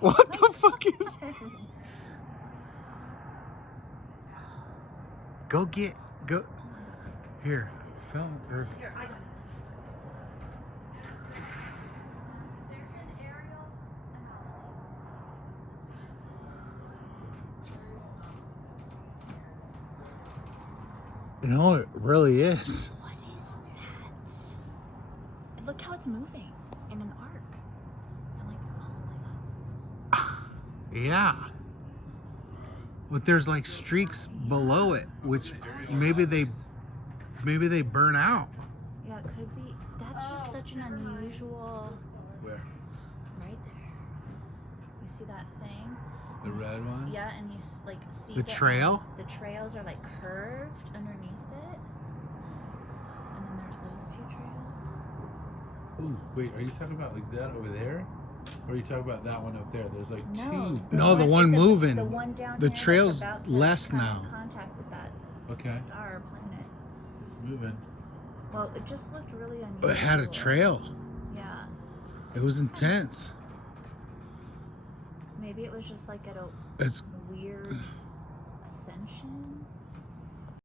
What the fuck is? Go here. Film or. Here, I got it. There's an aerial No, it really is. What is that? Look how it's moving in an arc. I'm like, oh my god. Yeah. But there's like streaks below it, which maybe they burn out. Yeah, it could be. That's just such an unusual. Where? Right there. You see that thing? The red one? Yeah, and you like see The trail? The trails are like curved underneath it, and then there's those two trails. Ooh, wait, are you talking about like that over there? Or are you talking about that one up there? There's like two. No, the one it's moving. The one down The here that's trail's about to less come in now. Contact with that Okay. star or planet. It's moving. Well, it just looked really unusual. It had a trail. Yeah. It was intense. Maybe it was just like at a It's weird ascension.